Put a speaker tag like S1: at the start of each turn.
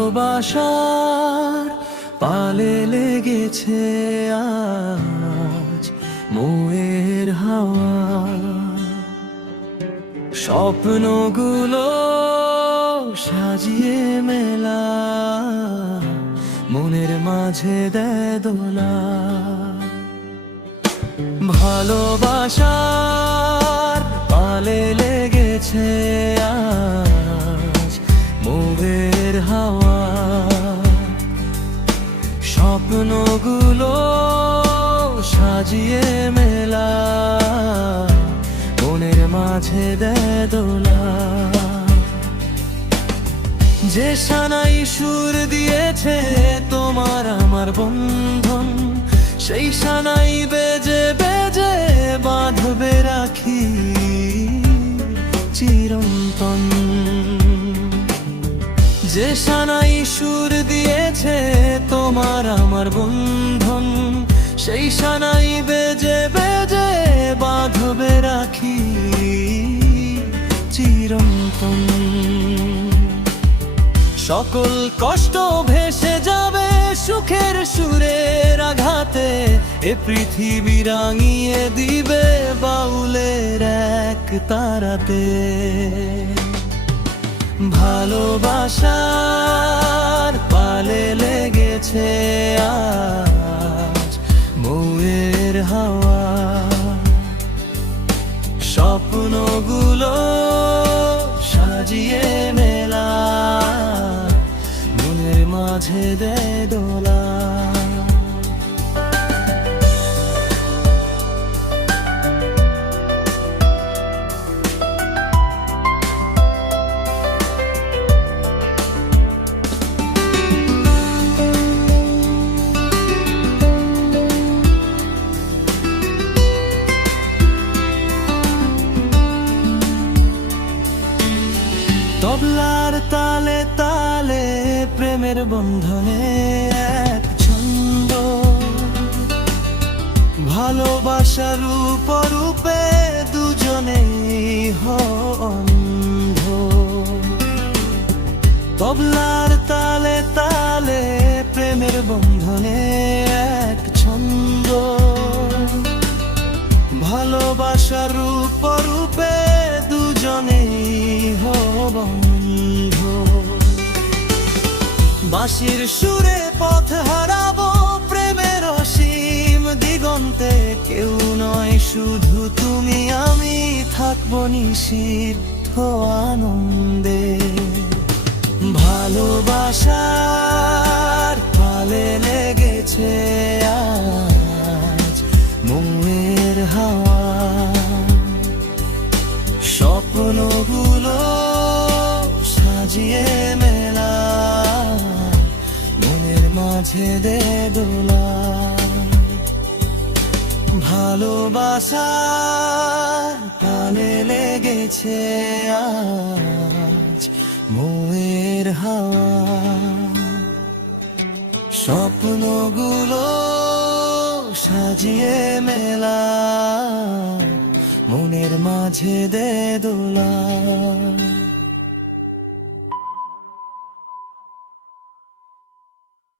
S1: ভালোবাসার পালে লেগেছে আজ মোয়ের হাওয়া। স্বপ্নগুলো সাজিয়ে মেলা মাঝে দেয় দোলা। ভালোবাসার পালে লেগেছে আজ মোহের হাওয়া। স্বপ্নগুলো সাজিয়ে মেলা, মনের মাঝে দেয় দোলা। যে সানাই সুর দিয়েছে তোমার আমার বন্ধন, সেই সানাই বেজে বেজে বাঁধবে রাখি চিরন্তন। যে সানাই সুর দিয়েছে তোমার আমার বন্ধন, সেই সানাই বেজে সকল কষ্ট ভেসে যাবে সুখের সুরের আঘাতে। এ পৃথিবী রাঙিয়ে দিবে বাউলের এক তারাতে। ভালোবাসার পালে লেগেছে আজ মৌয়ের হাওয়া। স্বপ্নগুলো সাজিয়ে মেলা। মাঝে দেয় দোলা। তবলার তালে তালে প্রেমের বন্ধনে এক ছন্দ। ভালোবাসার রূপে দুজনেই অন্ধ। তবলার তালে তালে প্রেমের বন্ধনে এক ছন্দ। ভালোবাসার রূপ রূপে দুজনেই বাঁশির সুরে পথ হারাবো প্রেমের অসীম দিগন্তে। কেউ নয়, শুধু তুমি, আমি থাকব নিষিদ্ধ আনন্দে। ভালোবাসার পালে লেগেছে আজ মনের হাওয়া। স্বপ্নগুলো মাঝে দে দোলা ভালোবাসার কানে লেগেছে আজ মোয়ের হাওয়া। স্বপ্নগুলো সাজিয়ে মেলা, মনের মাঝে দে দোলা